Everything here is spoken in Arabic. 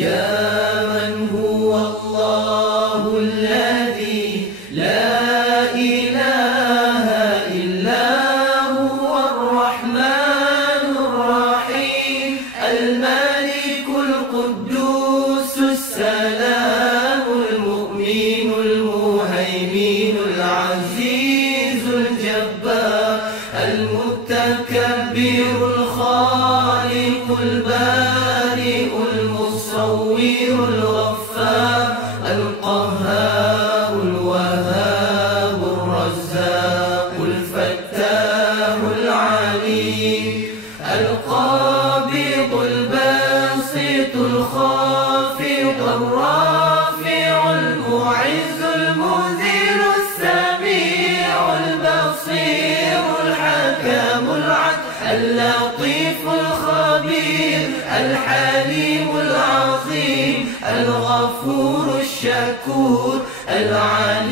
يا من هو الله الذي لا إله إلا هو الرحمن الرحيم الملك القدوس السلام المؤمن المهيمن العزيز الجبار المتكبر الخالق البارئ المصور الغفار القهار الوهاب الرزاق الفتاح العليم القابض الباسط الخافض الرافع المعز المذل السميع البصير الحكم العدل اللطيف الخبير الحليم العظيم الغفور الشكور العليم